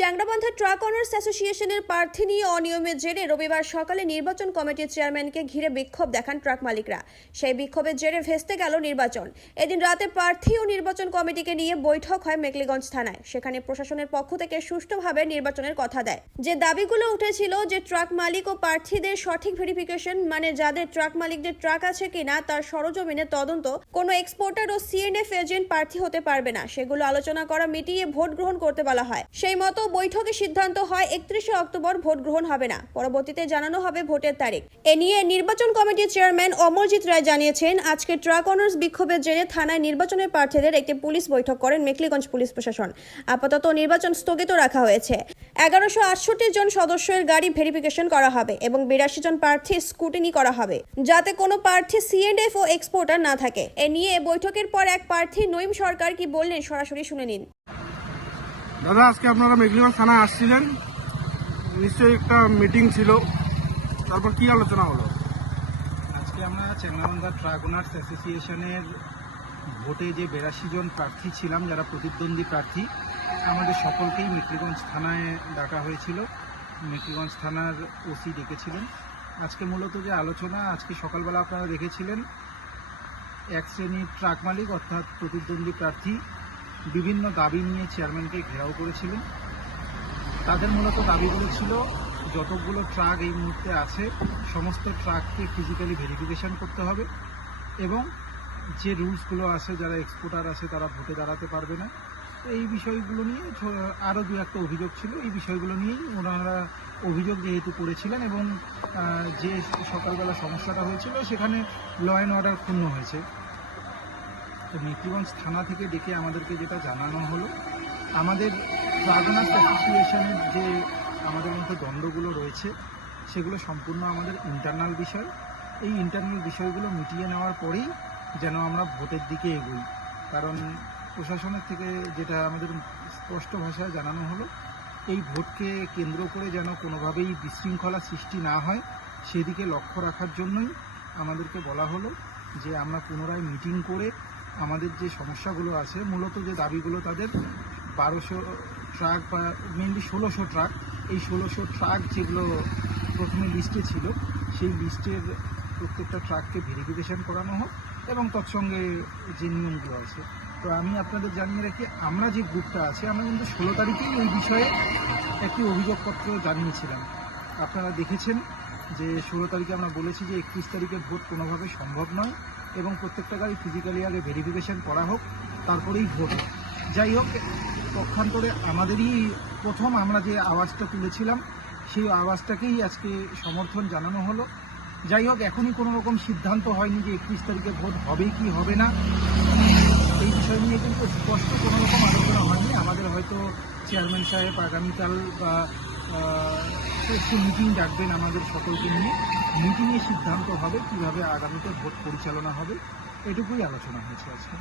Changrabandha truck honours অ্যাসোসিয়েশনের প্রার্থী নিয়ে অনিয়মের জেরে রবিবার সকালে নির্বাচন কমিটির চেয়ারম্যানকে ঘিরে বিক্ষোভ দেখান ট্রাক মালিকরা। সেই বিক্ষোভের জেরে ভেস্তে গেল নির্বাচন। এদিন রাতে প্রার্থী ও নির্বাচন কমিটিকে নিয়ে বৈঠক হয় মেকলিগঞ্জ থানায়। সেখানে প্রশাসনের পক্ষ থেকে সুষ্ঠুভাবে নির্বাচনের কথা দেয়। যে দাবিগুলো উঠেছিল যে ট্রাক মালিক ও প্রার্থীদের সঠিক ভেরিফিকেশন মানে যাদের ট্রাক মালিকদের ট্রাক আছে কিনা, তার সরজমিনে তদন্ত, কোনো এক্সপোর্টার ও সিএনএফ এজেন্ট প্রার্থী হতে পারবে না, সেগুলো আলোচনা করা মিটিয়ে ভোট গ্রহণ করতে বলা হয়। সেই মতো বৈঠকে সিদ্ধান্ত হয়, একত্রিশে অক্টোবর ভোট গ্রহণ হবে না। পরবর্তীতে জানানো হবে ভোটের তারিখ। এ নিয়ে নির্বাচন কমিটির চেয়ারম্যান অমরজিৎ রায় জানিয়েছেন, আজকে ট্রাক অনার্স বিক্ষোভের জেরে থানায় নির্বাচনের প্রার্থীদের একটি পুলিশ বৈঠক করেন মেকলিগঞ্জ পুলিশ প্রশাসন। আপাতত নির্বাচন স্থগিত রাখা হয়েছে। এগারোশো আটষট্টি জন সদস্যের গাড়ি ভেরিফিকেশন করা হবে এবং বিরাশি জন প্রার্থী স্কুটিনি করা হবে, যাতে কোনো প্রার্থী সিএনএফ ও এক্সপোর্টার না থাকে। এ নিয়ে বৈঠকের পর এক প্রার্থী, নঈম সরকার কি বললেন? সরাসরি শুনে নিন। দাদা, আজকে আপনারা মেঘলিগঞ্জ থানায় আসছিলেন। নিশ্চয়ই একটা মিটিং ছিল। তারপর কি আলোচনা হলো? আজকে আমরা চ্যাংলাবান্ধা ট্রাক ওনার্স অ্যাসোসিয়েশনের ভোটে যে বেরাশি জন প্রার্থী ছিলাম, যারা প্রতিদ্বন্দ্বী প্রার্থী, আমাদের সকলকেই মেকলিগঞ্জ থানায় ডাকা হয়েছিল। মেকলিগঞ্জ থানার ওসি ডেকেছিলেন। আজকে মূলত যে আলোচনা, আজকে সকালবেলা আপনারা দেখেছিলেন, এক শ্রেণির ট্রাক মালিক, অর্থাৎ প্রতিদ্বন্দ্বী প্রার্থী বিভিন্ন দাবি নিয়ে চেয়ারম্যানকে ঘেরাও করেছিলেন। তাদের মূলত দাবিগুলো ছিল, যতগুলো ট্রাক এই মুহূর্তে আছে, সমস্ত ট্রাককে ফিজিক্যালি ভেরিফিকেশান করতে হবে এবং যে রুলসগুলো আছে, যারা এক্সপোর্টার আছে, তারা ভোটে দাঁড়াতে পারবে না। এই বিষয়গুলো নিয়ে আরও দু একটা অভিযোগ ছিল। এই বিষয়গুলো নিয়েই ওনারা অভিযোগ যেহেতু করেছিলেন এবং যে সকালবেলা সমস্যাটা হয়েছিল, সেখানে ল অ্যান্ড অর্ডার ক্ষুণ্ণ হয়েছে। তো মেকলিগঞ্জ থানা থেকে ডেকে আমাদেরকে যেটা জানানো হলো, আমাদের ড্রাগনার্স অ্যাসোসিয়েশনের যে আমাদের মধ্যে দ্বন্দ্বগুলো রয়েছে, সেগুলো সম্পূর্ণ আমাদের ইন্টারনাল বিষয়। এই ইন্টারনাল বিষয়গুলো মিটিয়ে নেওয়ার পরেই যেন আমরা ভোটের দিকে এগোই। কারণ প্রশাসনের থেকে যেটা আমাদের স্পষ্ট ভাষায় জানানো হলো, এই ভোটকে কেন্দ্র করে যেন কোনোভাবেই বিশৃঙ্খলা সৃষ্টি না হয়, সেদিকে লক্ষ্য রাখার জন্যই আমাদেরকে বলা হলো যে আমরা পুনরায় মিটিং করে আমাদের যে সমস্যাগুলো আছে, মূলত যে দাবিগুলো তাদের বারোশো ট্রাক বা মেনলি ষোলোশো ট্রাক, এই ষোলোশো ট্রাক যেগুলো প্রথমে লিস্টে ছিল, সেই লিস্টের প্রত্যেকটা ট্রাককে ভেরিফিকেশন করানো হোক এবং তৎসঙ্গে যে নিয়মগুলো আছে। তো আমি আপনাদের জানিয়ে রাখি, আমরা যে গ্রুপটা আছে, আমরা কিন্তু ষোলো তারিখেই এই বিষয়ে একটি অভিযোগপত্র জানিয়েছিলাম। আপনারা দেখেছেন যে ষোলো তারিখে আমরা বলেছি যে একত্রিশ তারিখে ভোট কোনোভাবে সম্ভব নয়। এবং প্রত্যেকটা গাড়ি ফিজিক্যালি আগে ভেরিফিকেশন করা হোক, তারপরেই ভোট। যাই হোক, পক্ষান্তরে আমাদেরই প্রথম আমরা যে আওয়াজটা তুলেছিলাম, সেই আওয়াজটাকেই আজকে সমর্থন জানানো হলো। যাই হোক, এখনই কোনো রকম সিদ্ধান্ত হয়নি যে একত্রিশ তারিখে ভোট হবে কি হবে না। এই বিষয় নিয়ে কিন্তু স্পষ্ট কোনো রকম আলোচনা হয়নি। আমাদের হয়তো চেয়ারম্যান সাহেব আগামীকাল বা একটু মিটিং ডাকবেন আমাদের সকলকে নিয়ে। মিটিংয়ে সিদ্ধান্ত হবে কীভাবে আগামীতে ভোট পরিচালনা হবে, এটুকুই আলোচনা হয়েছে আজকে।